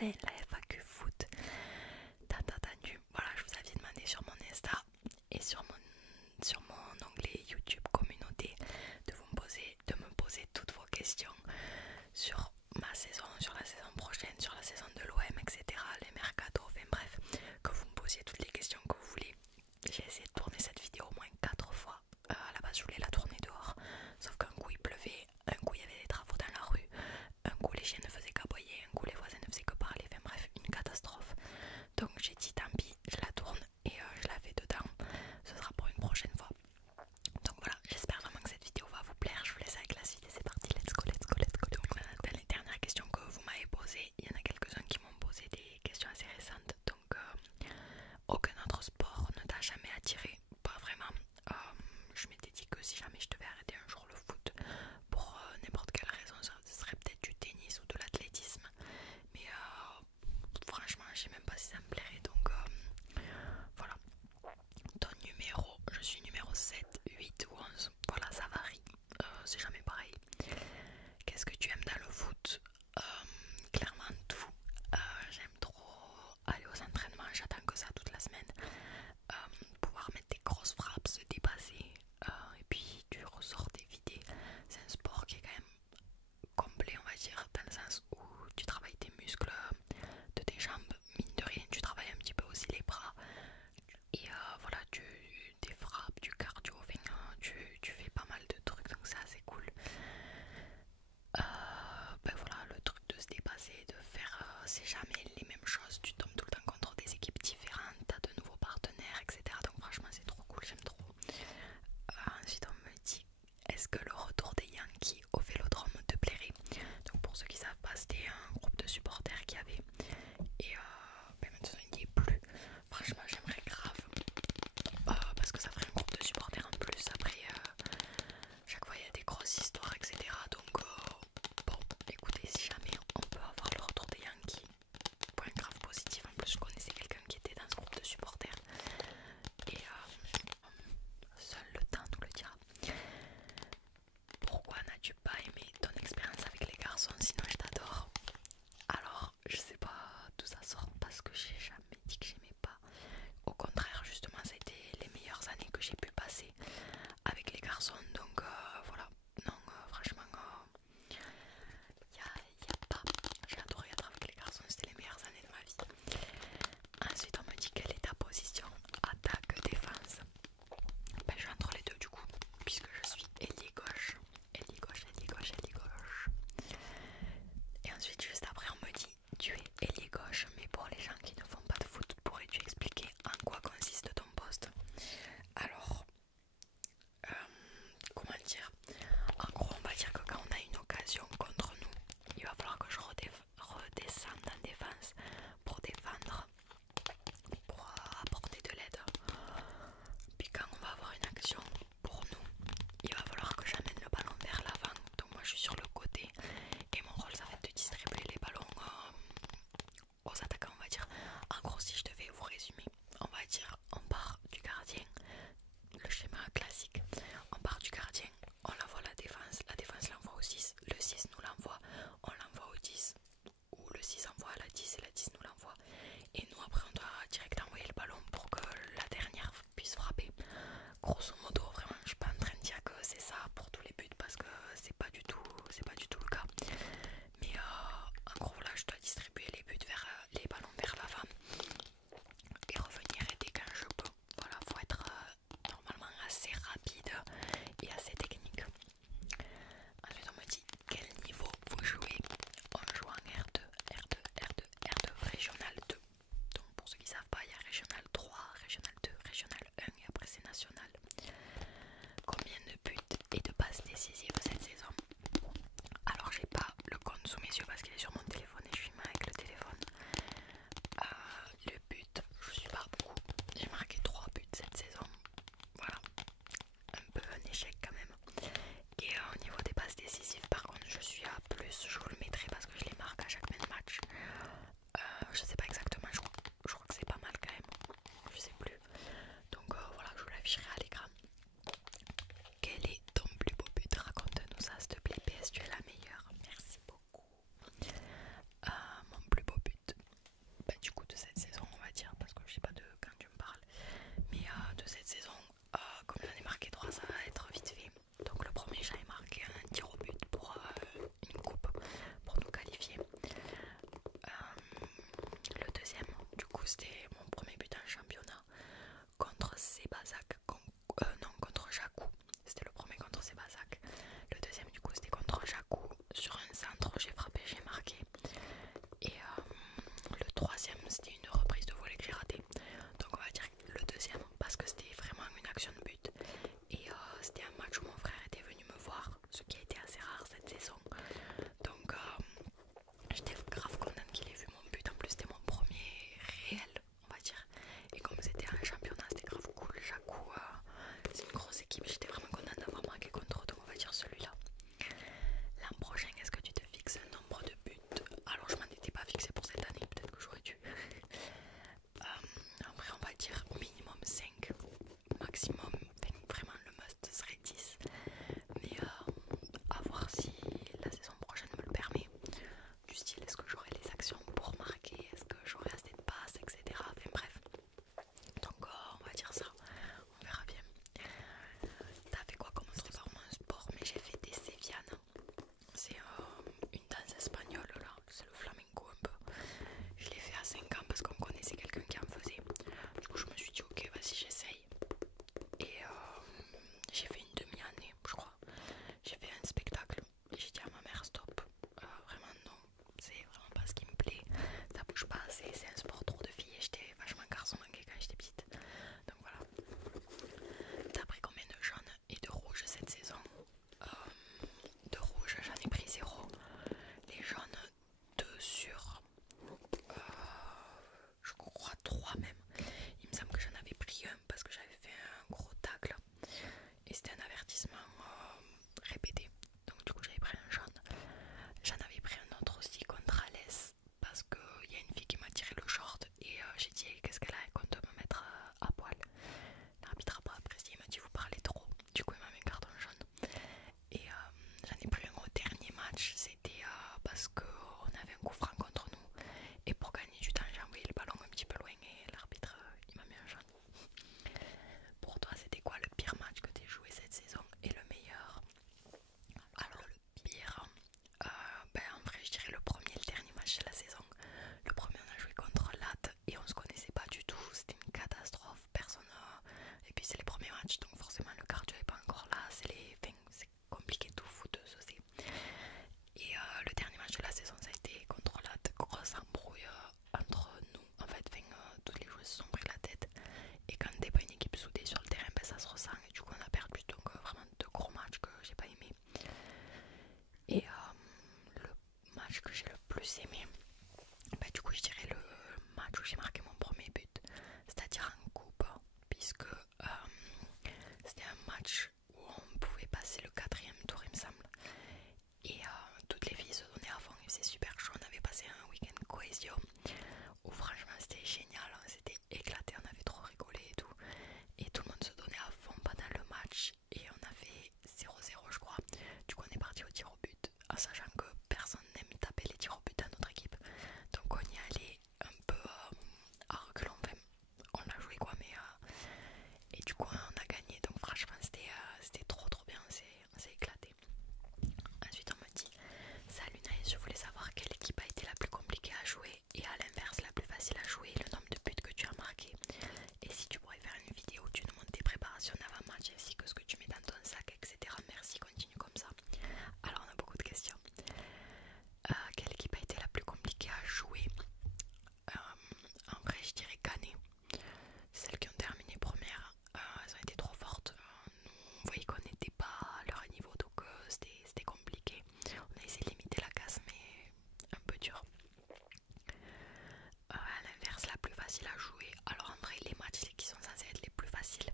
c'est la FAQ foot. Tant attendu. Voilà, je vous avais demandé sur mon Insta et sur mon onglet YouTube communauté de me poser toutes vos questions sur ma saison, sur la saison prochaine, sur la saison de l'OM, etc. Les mercatos, enfin bref, que vous me posiez toutes les questions que vous voulez. J'ai essayé de tourner cette vidéo au moins 4 fois. À la base, je voulais la tourner dehors, sauf qu'un coup il pleuvait, un coup il y avait des travaux dans la rue, un coup les chiens ne faisaient qu'aboyer, un coup les voisins ne faisaient que parler, enfin bref, une catastrophe. Donc j'ai dit tant pis, je la tourne et je la fais dedans. Ce sera pour une prochaine fois. Donc voilà, j'espère vraiment que cette vidéo va vous plaire. Je vous laisse avec la suite et c'est parti, let's go, let's go, let's go. Donc dans les dernières questions que vous m'avez posées, il y en a quelques-uns qui m'ont posé des questions assez récentes. Donc aucun autre sport ne t'a jamais attiré? Pas vraiment. Je m'étais dit que si jamais je devais arrêter un jour le foot pour n'importe quelle raison, ce serait peut-être du tennis ou de l'athlétisme. Mais franchement, je sais même pas si ça me plairait. Donc voilà. Ton numéro, je suis numéro 7, 8 ou 11. Voilà, ça varie. C'est jamais pareil. Qu'est-ce que tu aimes dans le foot? Clairement tout. J'aime trop aller aux entraînements, j'attends que ça toute la semaine. Pouvoir mettre des grosses frappes, se dépasser, et puis tu ressors des vidés. C'est un sport qui est quand même complet, on va dire, dans le sens où tu travailles tes muscles de tes jambes, mine de rien, tu travailles un petit peu aussi les bras. Et voilà, des frappes, du cardio, enfin, tu fais pas mal de trucs, donc ça c'est cool. Ben voilà, le truc de se dépasser, de faire, c'est jamais les mêmes choses, tu tombes tout le temps contre des équipes différentes, t'as de nouveaux partenaires, etc. Donc franchement c'est trop cool, j'aime trop. Ensuite on me dit, est-ce que le retour des Yankees au Vélodrome te plairait? Donc pour ceux qui savent pas, c'était un groupe de supporters qui avait, et ben maintenant il n'y est plus. Franchement j'aimerais grave, parce que ça ferait un groupe de supporters en plus. Après chaque fois il y a des grosses histoires, etc. Donc bon, écoutez, si jamais on peut avoir le retour des Yankees, point grave positif. En plus je connaissais quelqu'un qui était dans ce groupe de supporters et seul le temps nous le dira. Pourquoi n'as-tu pas aimé ton expérience avec les garçons? Sinon je t'adore. Alors je sais pas d'où ça sort, parce que j'ai jamais dit que j'aimais pas. Au contraire, justement ça a été les meilleures années que j'ai pu passer avec les garçons. Donc voilà, non franchement y a pas, j'ai adoré être avec les garçons, c'était les meilleures années de ma vie. Ensuite on me dit quelle est ta position, attaque, défense? Ben je suis entre les deux du coup, puisque je suis ailier gauche. Ailier gauche, ailier gauche, ailier gauche. Et ensuite juste après on me dit tu es ailier gauche, mais pour les gens qui ne font pas de foot, pourrais-tu expliquer en quoi consiste ton poste? Alors comment dire, en gros on va dire que quand on a une occasion contre nous, il va falloir que je redescende en défense pour défendre, pour apporter de l'aide. Puis quand on va avoir une action pour nous, il va falloir que j'amène le ballon vers l'avant. Donc moi je suis sur le côté et mon rôle ça va être de distribuer les ballons aux attaquants, on va dire. En gros, si je devais vous résumer, on va dire on part du gardien, le schéma classique. On part du gardien, on l'envoie à la défense l'envoie au 6, le 6 nous l'envoie, on l'envoie au 10, ou le 6 envoie à la 10 et la 10 nous l'envoie. Et nous après on doit direct envoyer le ballon pour que la dernière puisse frapper. Grosso modo, vraiment je suis pas en train de dire que c'est ça pour tous les buts, parce que c'est pas du tout le cas. Mais en gros là je dois distribuer les buts vers les ballons vers l'avant. coup c'était mon premier but en championnat contre Sébazac, non contre Jacou, c'était le premier contre Sébazac. Le deuxième du coup c'était contre Jacou, sur un centre j'ai frappé, j'ai marqué. Et le troisième c'était une reprise de volée que j'ai ratée. Donc on va dire le deuxième parce que c'était vraiment une action de but. Et c'était un match où mon frère était venu me voir, ce qui a été assez rare cette saison. Donc j'étais grave contente qu'il ait vu mon but. En plus c'était mon premier réel, on va dire. Et comme c'était un championnat, c'était grave cool. Jacou, c'est une grosse équipe. J'étais vraiment contente d'avoir marqué contre eux. Donc on va dire celui-là. L'an prochain, est-ce que tu te fixes un nombre de buts? Alors je m'en étais pas fixé pour cette année, peut-être que j'aurais dû. Après on va dire minimum 5, maximum, vraiment le must serait 10. Mais à voir si la saison prochaine me le permet. Du style, est-ce que j'aurai les actions pour marquer, est-ce que j'aurai assez de passes, etc. Enfin bref. Donc on va dire ça, on verra bien. T'as fait quoi comme sport? C'était pas vraiment un sport, mais j'ai fait des sévillanes. C'est une danse espagnole là, c'est le flamenco un peu. Je l'ai fait à 5 ans parce qu'on connaissait quelqu'un qui en faisait. Du coup je me suis dit ok vas-y j'essaye. Et j'ai fait une demi-année je crois. J'ai fait un spectacle et j'ai dit à ma mère stop. Vraiment non, c'est vraiment pas ce qui me plaît. Ça bouge pas assez, c'est un sport trop de filles et j'étais vachement garçon manqué quand j'étais petite. Donc voilà. T'as pris combien de jaunes et de rouges cette saison? De rouge j'en ai pris 0. Les jaunes 2 sur je crois 3 même. Il me semble que j'en avais pris un parce que j'avais fait un gros tacle et c'était un avertissement répété. Donc du coup j'avais pris un jaune. J'en avais pris un autre aussi contre Alès parce qu'il y a une fille qui m'a tiré le short et j'ai dit qu'est-ce qu'elle a, elle compte me mettre à poil. L'arbitre a pas apprécié, il m'a dit vous parlez trop. Du coup il m'a mis un carton jaune. Et j'en ai pris un au dernier match, c'était parce qu'on avait un coup franc contre nous. Et pour gagner du temps j'ai envoyé le ballon un petit peu loin et l'arbitre il m'a mis un jaune. Pour toi c'était quoi le pire match que tu as joué cette saison et le meilleur? Alors le pire, ben en vrai je dirais le premier et le dernier match de la saison. Le premier on a joué contre Latte et on se connaissait pas du tout, c'était une catastrophe, personne et puis c'est les premiers matchs donc forcément le cardio est pas encore là, c'est compliqué de tout fouteuse aussi. Et le dernier match de la saison ça a été contre Latte, grosse embrouille entre nous en fait, toutes les joueuses se sont pris la tête et quand t'es pas une équipe soudée sur le terrain ben ça se ressent et du coup on a perdu donc vraiment 2 gros matchs que j'ai pas aimé. Et le match que j'ai le plus aimé, bah, du coup je dirais le match où j'ai marqué mon premier but, c'est-à-dire en coupe, puisque c'était un match où on pouvait passer le 4e tour il me semble. Et toutes les filles se donnaient à fond, il faisait super chaud, on avait passé un week-end cohésion où franchement c'était génial, c'était éclaté, on avait trop rigolé et tout. Et tout le monde se donnait à fond pendant le match et on a fait 0-0 je crois. Du coup on est parti au tir au but en sachant que personne n'aime taper les tirs au but à notre équipe. Donc on y allait un peu à reculons, enfin, on l'a joué quoi mais et du coup on a gagné donc franchement c'était trop bien, on s'est éclaté. Ensuite on me dit salut Naïs, je voulais savoir quelle équipe a été la plus compliquée à jouer et à l'inverse la plus facile à jouer, le nombre de buts que tu as marqué. Et si tu pourrais faire une vidéo où tu nous montres tes préparations d'avant-match ainsi que ce que tu mets dans ton sac, etc. Merci, continue comme ça. Alors on a beaucoup de questions. Quelle équipe a été la plus compliquée à jouer? En vrai je dirais Canet. Celles qui ont terminé première, elles ont été trop fortes. Nous on voyait qu'on n'était pas à leur niveau donc c'était compliqué. On a essayé de limiter la casse mais un peu dur. À l'inverse la plus facile à jouer, alors en vrai les matchs qui sont censés être les plus faciles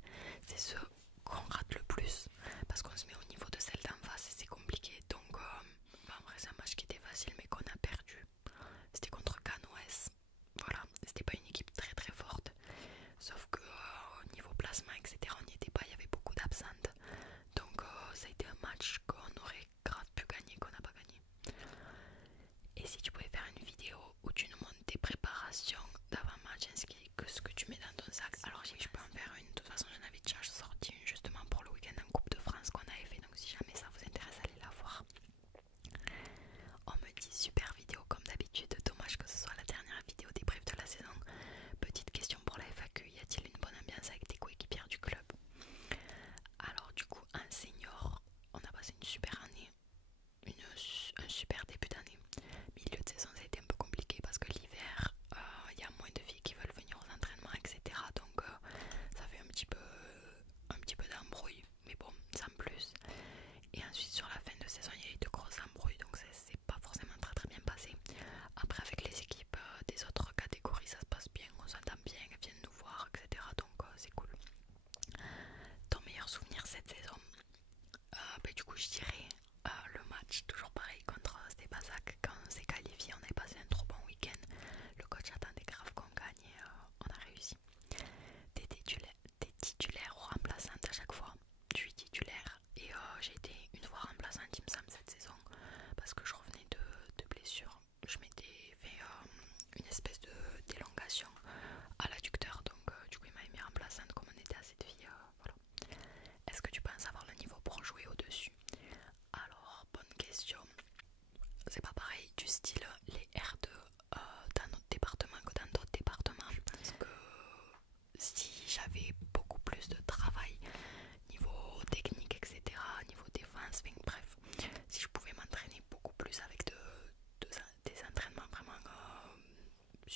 c'est ceux qu'on rate le plus parce qu'on se met au niveau de celle d'en face et c'est compliqué. Donc en vrai c'est un match qui était facile mais qu'on a perdu, c'était contre Canoës. Voilà, c'était pas une équipe très forte sauf que au niveau placement etc on n'y était pas, il y avait beaucoup d'absentes donc ça a été un match qu'on aurait grave pu gagner qu'on n'a pas gagné. Et si tu pouvais faire une vidéo où tu nous montres tes préparations d'avant-match ainsi que ce que tu mets dans ton sac. Alors si je peux en faire une, de toute façon j'en avais déjà sorti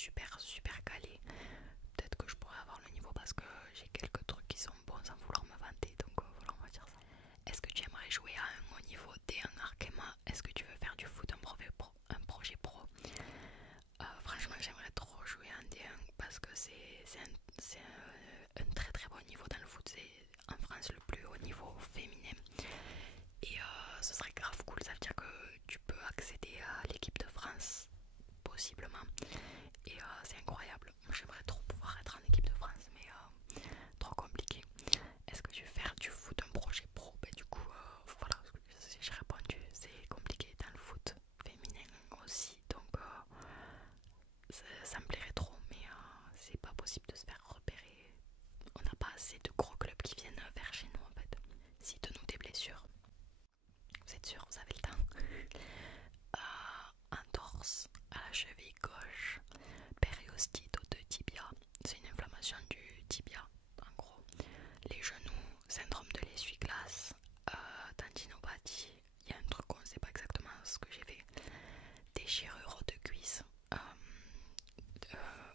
super calée. Peut-être que je pourrais avoir le niveau parce que j'ai quelques trucs qui sont bons sans vouloir me vanter, donc voilà, on va dire ça. Est-ce que tu aimerais jouer à un haut niveau D1 Arkema? Est-ce que tu veux faire du foot un projet pro? Franchement, j'aimerais trop jouer en D1 parce que c'est un très très bon niveau dans le foot. C'est en France le plus haut niveau féminin. Et ce serait grave cool, ça veut dire que tu peux accéder à l'équipe de France possiblement. Et c'est incroyable. J'aimerais trop pouvoir être en équipe de France, mais trop compliqué. Est-ce que tu veux faire du foot un projet pro? Ben, du coup, voilà, si j'ai répondu, c'est compliqué dans le foot féminin aussi. Donc ça me plairait trop, mais c'est pas possible de se faire repérer. On n'a pas assez de gros clubs qui viennent vers chez nous en fait. Cite-nous tes blessures. Vous êtes sûr, vous avez le temps? Entorse à la cheville gauche, périostite aux deux tibias, c'est une inflammation du tibia en gros. Les genoux, syndrome de l'essuie-glace, tendinopathie, il y a un truc on ne sait pas exactement ce que j'ai fait, déchirure aux deux cuisses,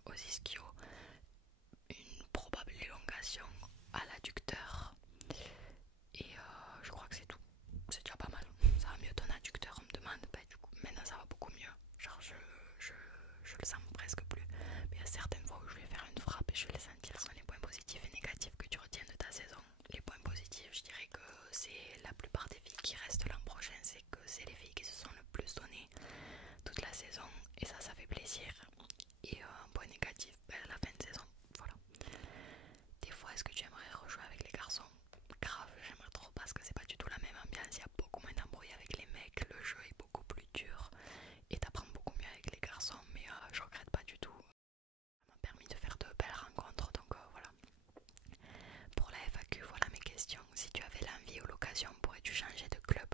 aux ischios, une probable élongation à l'adducteur et je crois que c'est tout. C'est déjà pas mal. Ça va mieux ton adducteur, on me demande. Bah, du coup, maintenant ça va beaucoup mieux. Genre, je le sens presque plus. Mais il y a certaines fois où je vais faire une frappe et je vais sentir. Quels sont les points positifs et négatifs que tu retiens de ta saison? Les points positifs, je dirais que c'est la plupart des filles qui restent l'an prochain. C'est que c'est les filles qui se sont le plus données toute la saison. Et ça fait plaisir. Et un point négatif, ben, la fin de saison. Voilà. Des fois, est-ce que tu aimerais rejouer avec les garçons? Grave, j'aimerais trop parce que c'est pas du tout la même ambiance, il y a beaucoup moins d'embrouilles avec les mecs, le jeu est beaucoup plus dur et t'apprends beaucoup mieux avec les garçons, mais je regrette pas du tout. Ça m'a permis de faire de belles rencontres, donc voilà. Pour la FAQ, voilà mes questions. Si tu avais l'envie ou l'occasion, pourrais-tu changer de club?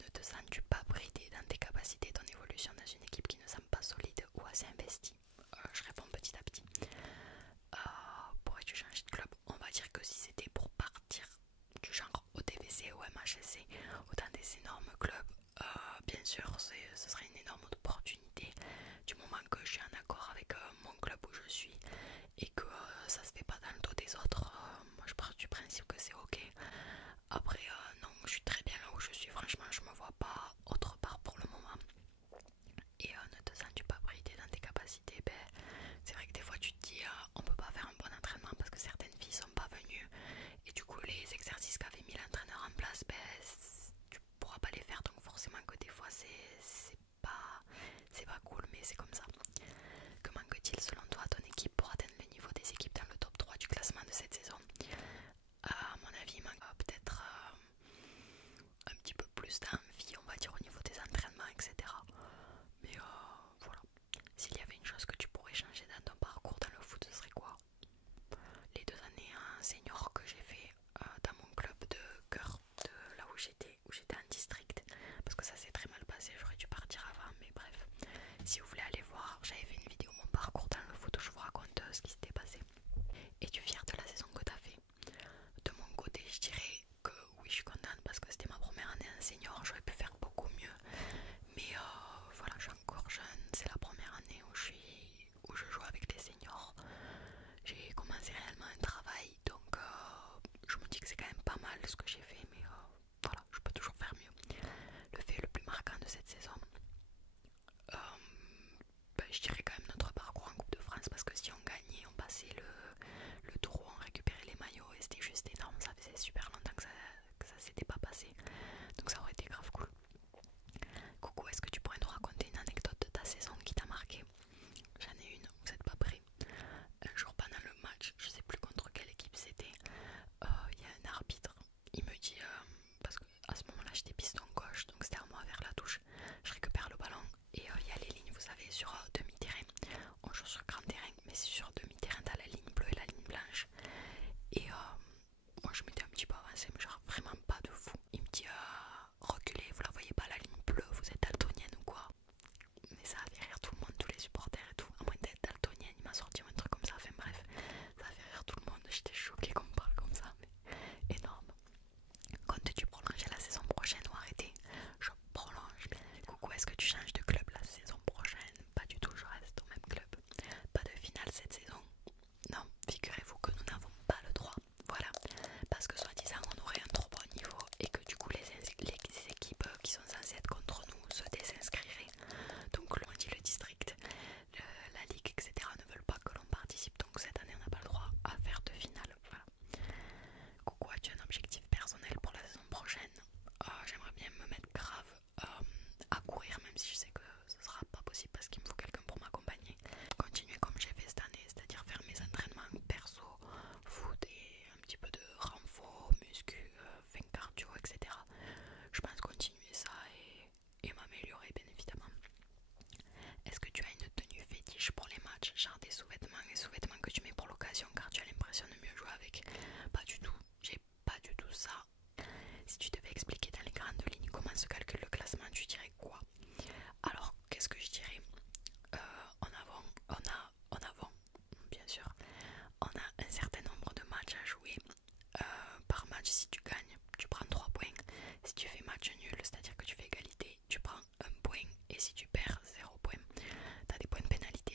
Ne te sens-tu pas bridé dans tes capacités, ton évolution dans une équipe qui ne semble pas solide ou assez investie? Je réponds petit à petit. Pourrais-tu changer de club? On va dire que si c'était pour partir du genre au TVC ou MHSC ou dans des énormes clubs, bien sûr ce serait une énorme opportunité du moment que je suis en accord avec mon club où je suis et que ça se fait pas dans le dos des autres. Moi je pars du principe que c'est ok. Après non, je suis très bien là où je suis, franchement je me vois pas autre part pour le moment. Et ne te sens-tu pas bridé dans tes capacités? Ben, c'est vrai que des fois tu te dis on peut pas faire un bon entraînement parce que certaines filles sont pas venues et du coup les exercices qu'avait mis l'entraîneur en place, ben, tu pourras pas les faire, donc forcément que des fois c'est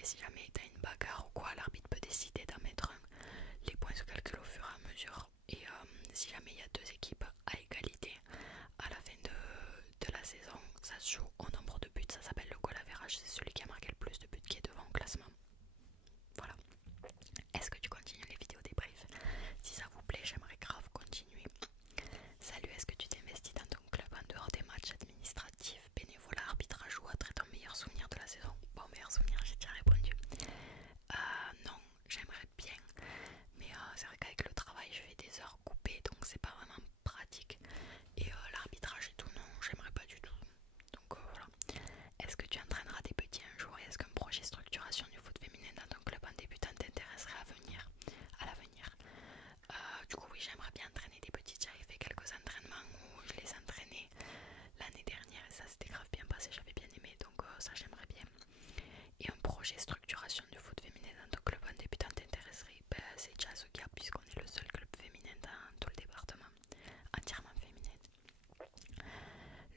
et si jamais t'as une bagarre ou quoi, l'arbitre peut décider d'en mettre un. Les points se calculent au fur et à mesure et si jamais il y a deux équipes à égalité à la fin de la saison, ça se joue au nombre de buts, ça s'appelle le goal average, c'est celui qui a marqué le plus de buts qui est devant au classement. Voilà. Est-ce que tu continues les vidéos débrief? Si ça vous plaît, j'aimerais grave continuer. Salut, est-ce que tu t'investis dans ton club en dehors des matchs administratifs, bénévolat, arbitrage ou autre? Est ton meilleur souvenir de la saison? Bon, meilleur souvenir, j'ai déjà répondu. Non, j'aimerais bien, mais c'est vrai qu'avec le travail, je fais des heures coupées, donc c'est pas vraiment pratique. Et l'arbitrage et tout, non, j'aimerais pas du tout. Donc voilà. Est-ce que tu entraîneras des petits un jour et est-ce qu'un projet structuration du foot féminin dans ton club en débutant t'intéresserait à l'avenir? Du coup oui, j'aimerais bien entraîner des petites. J'avais fait quelques entraînements où je les entraînais l'année dernière et ça s'était grave bien passé, j'avais bien aimé, donc ça j'aimerais bien. Et un projet structuration du foot féminin dans ton club en débutant t'intéresserait? Ben, c'est déjà ce qu'il y a puisqu'on est le seul club féminin dans tout le département, entièrement féminin.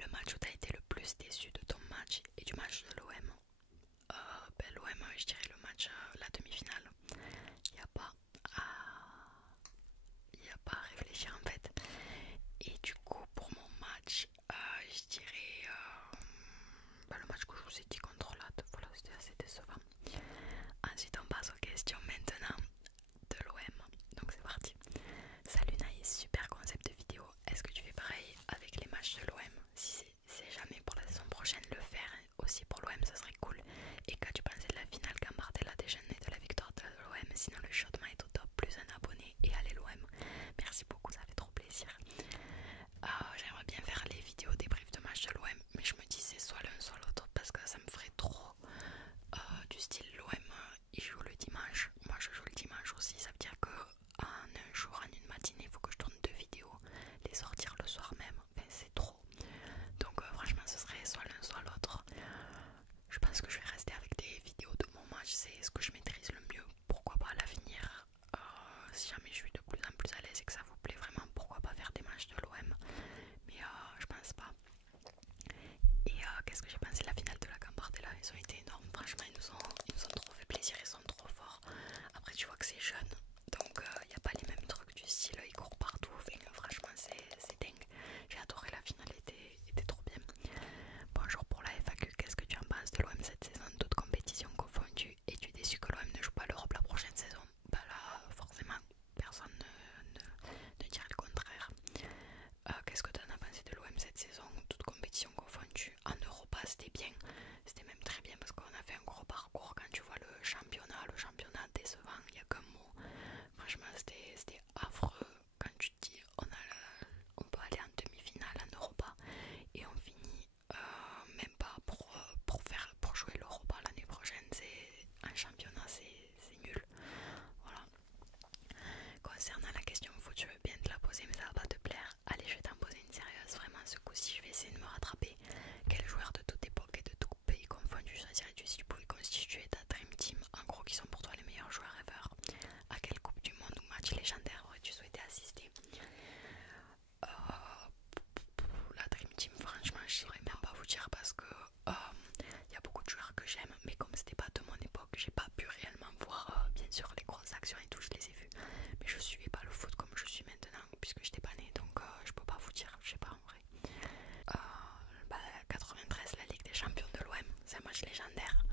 Le match où tu as été le plus déçu de ton match et du match de l'OM? Ben, l'OM, je dirais le match, la demi-finale. Il n'y a pas à réfléchir en fait. Et du coup, pour mon match, je dirais ben, le match que je vous ai dit contre l'AT. Voilà, c'était assez décevant. Ensuite, on passe aux questions maintenant de l'OM. Donc, c'est parti. Salut Naïs, super concept de vidéo. Est-ce que tu fais pareil avec les matchs de l'OM? Si c'est jamais pour la saison prochaine, le faire aussi pour l'OM, ça serait cool. Et quand tu pensais de la finale quand Martel a déjeuné de la victoire de l'OM? Sinon le chaudement est au top, plus un abonné et allez l'OM. Merci beaucoup, ça fait trop plaisir. J'aimerais bien faire les vidéos débrief de match de l'OM, mais je me dis c'est soit l'un soit l'autre parce que ça me ferait trop du style l'OM il joue le dimanche, moi je joue le dimanche aussi, ça veut dire que en un jour, en une matinée, il faut que je tourne 2 vidéos, les sortir le soir même, enfin c'est trop. Donc franchement ce serait soit l'un soit l'autre. Je pense que je vais rester avec des vidéos de mon match, c'est ce que je maîtrise le mieux. Pourquoi pas à l'avenir, si jamais je suis de plus en plus à l'aise et que ça vous plaît vraiment, pourquoi pas faire des matchs de l'OM. Mais je pense pas. Et qu'est-ce que j'ai pensé de la finale de la Gambardella? Ils ont été énormes, franchement ils nous ont trop fait plaisir, ils sont trop forts. Après tu vois que c'est jeune, donc il n'y a pas les mêmes trucs du style, ils courent partout, enfin, franchement c'est dingue. J'ai adoré la finale, était trop bien. Bonjour pour la FAQ, qu'est-ce que tu en penses de l'OM cette saison, toutes compétitions confondues? Es-tu déçu que l'OM ne joue pas l'Europe la prochaine saison? Bah là forcément personne ne dirait le contraire. Qu'est-ce que tu en as pensé de l'OM cette saison, toutes compétitions confondues? En Europa c'était bien, c'était même très bien parce qu'on a fait un gros parcours. Quand tu vois le championnat décevant, il n'y a qu'un mot. Franchement c'était affreux quand tu te dis on peut aller en demi-finale en Europa et on finit même pas pour jouer l'Europa l'année prochaine. C'est un championnat, c'est nul. Voilà. Concernant la question foot, je veux bien te la poser mais ça va pas te plaire. Allez, je vais t'en poser une sérieuse, vraiment ce coup-ci je vais essayer de me rattraper. Quel joueur de toute époque et de tout pays confondu choisirais-tu si tu pouvais constituer ta Dream Team? En gros, qui sont pour toi les meilleurs joueurs ever? À quelle coupe du monde ou match légendaire aurais-tu souhaité assister? La Dream Team, franchement je saurais même pas vous dire parce que il y a beaucoup de joueurs que j'aime, mais comme c'était pas de mon époque, j'ai pas pu réellement voir bien sûr les grosses actions et tout, je les ai vues, mais je suivais pas le foot comme je suis maintenant puisque j'étais pas née, donc je peux pas vous dire, je sais pas en vrai. 93, la Ligue des Champions de l'OM, c'est un match légendaire.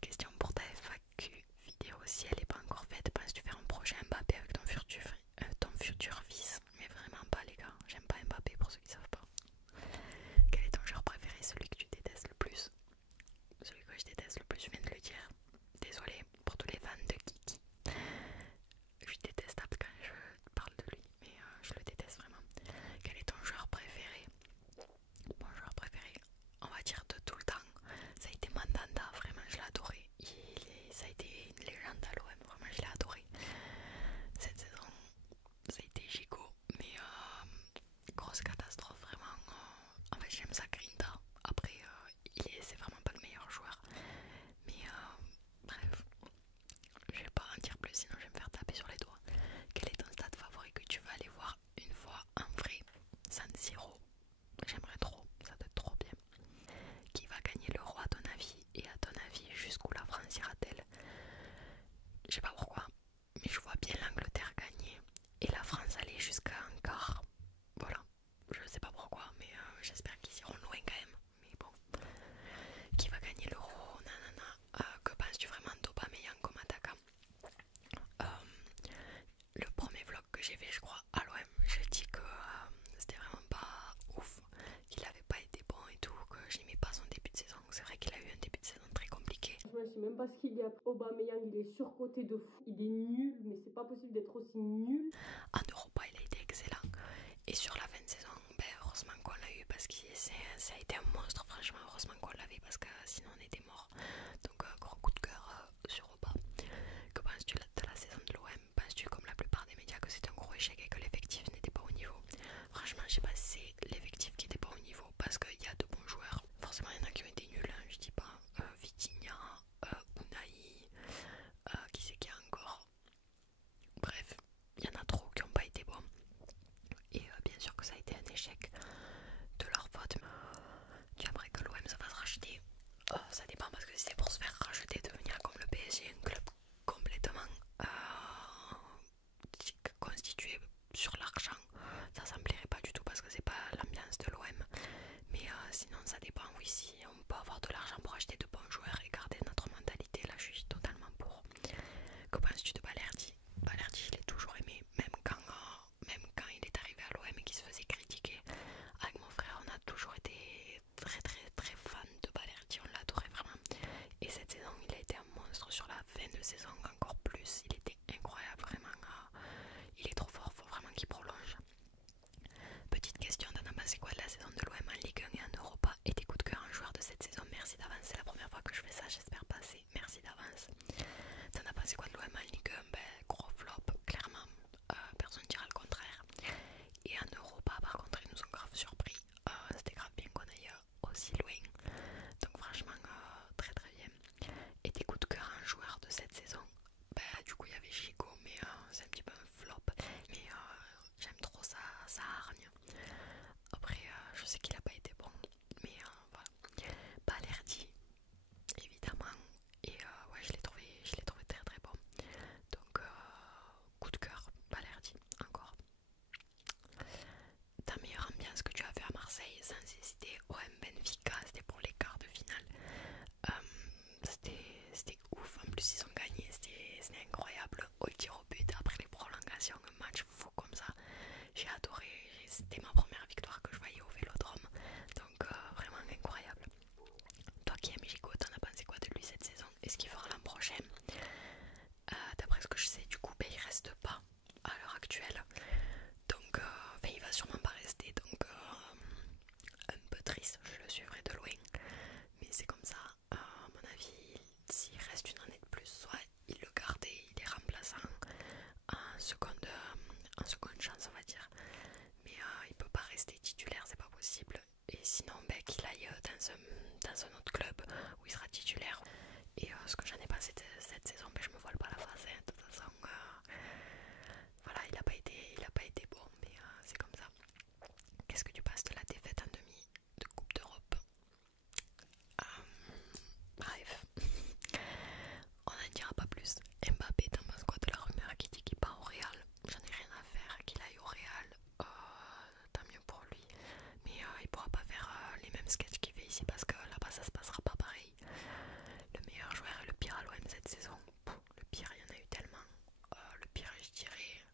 Question pour ta FAQ vidéo, si elle est pas encore faite, penses-tu faire un projet Mbappé avec ton futur fils? Mais vraiment pas les gars, j'aime pas Mbappé pour ceux qui savent pas. Quel est ton joueur préféré, celui que tu détestes le plus? Celui que je déteste le plus, je viens de le dire. Désolée pour tous les fans de Kiki. Je suis détestable quand Kylian Aubameyang, il est surcoté de fou. Il est nul, mais c'est pas possible d'être aussi nul. En Europa, il a été excellent. Et sur la fin de saison, heureusement qu'on l'a eu parce que ça a été un monstre. Franchement, heureusement qu'on l'avait parce que sinon on était mort. Donc, gros coup de cœur sur Europa. Que penses-tu de la saison de l'OM? Penses-tu, comme la plupart des médias, que c'est un gros échec et que l'effectif n'était pas au niveau? Franchement, je sais pas si c'est l'effectif qui n'était pas au niveau parce qu'il y a de bons joueurs. Forcément, il y en a qui ont été nuls, hein, je dis pas. Vitinha, Unai, qui c'est qu'il y a encore? Bref, il y en a trop qui n'ont pas été bons. Et bien sûr que ça a été un échec de leur faute. Tu aimerais que l'OM se fasse racheter? Ça dépend parce que si c'est pour se faire racheter, devenir comme le PSG, un club complètement constitué sur l'argent, ça me plairait pas du tout parce que c'est pas l'ambiance de l'OM. Mais sinon ça dépend, oui, si on peut avoir de l'argent pour acheter de bons joueurs et garder notre mentalité, là je suis totalement pour. Que penses-tu de Balerdi? Balerdi, je l'ai toujours aimé, même quand il est arrivé à l'OM et qu'il se faisait critiquer. Avec mon frère, on a toujours été très fan de Balerdi, on l'adorait vraiment. Et cette saison, il a été un monstre. Sur la fin de saison, encore plus. Il était incroyable, vraiment. Il est trop fort, faut vraiment qu'il prolonge. Petite question, t'en as pensé quoi de la saison de l'OM en Ligue 1 et en Europa? Et tes coups de cœur en joueur de cette saison? Merci d'avance, c'est la première fois que je fais ça, j'espère passer. Merci d'avance. T'en as pensé quoi de l'OM en Ligue 1? Gros flop, clairement. Personne ne dira le contraire. Et en Europa, par contre, ils nous ont grave surpris. C'était grave bien qu'on aille aussi loin. Donc franchement, très bien. Et tes coups de cœur en joueur de cette saison? Du coup il y avait Chico, mais c'est un petit peu un flop. Mais j'aime trop sa hargne. Après je sais qu'il a pas été bon, mais voilà. Balerdi, évidemment. Et ouais, je l'ai trouvé très bon. Donc coup de cœur, Balerdi, encore. Ta meilleure ambiance que tu as fait à Marseille, sans hésiter, OM Benfica, c'était pour les quarts de finale. C'était ouf, en plus ils ont gagné, c'était incroyable. Au tir au but, après les prolongations, un match fou comme ça. J'ai adoré, c'était ma première victoire que je voyais au Vélodrome. Donc vraiment incroyable. Toi qui aimes Gico, t'en as pensé quoi de lui cette saison? Est-ce qu'il fera l'an prochain? D'après ce que je sais, du coup, il reste pas à l'heure actuelle. Donc il va sûrement pas rester. Donc un peu triste, je le suivrai de loin. Mais c'est comme ça, à mon avis, s'il reste une année de plus, soit il le garde et il est remplaçant en seconde chance, on va dire. Mais il peut pas rester titulaire, c'est pas possible. Et sinon, qu'il aille dans un autre club où il sera titulaire. Et ce que j'en ai pensé de cette saison, je me voile pas la face. Hein. De toute façon, voilà, il a pas été bon, mais c'est comme ça. Qu'est-ce que tu penses de la défaite en demi de Coupe d'Europe? Bref, on n'en dira pas plus. Mbappé, t'en penses quoi de la rumeur qui dit qu'il part au Real? J'en ai rien à faire qu'il aille au Real. Tant mieux pour lui. Mais il pourra pas faire les mêmes sketchs qu'il fait ici parce que là-bas ça se passera pas pareil. Le meilleur joueur et le pire à l'OM cette saison. Le pire, il y en a eu tellement. Le pire, je dirais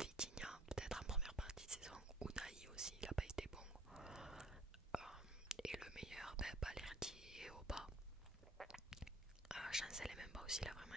Vitinha, peut-être en première partie de saison. Unai aussi, il a pas été bon. Et le meilleur, Balerdi et Oba. Chancel et même pas aussi, il a vraiment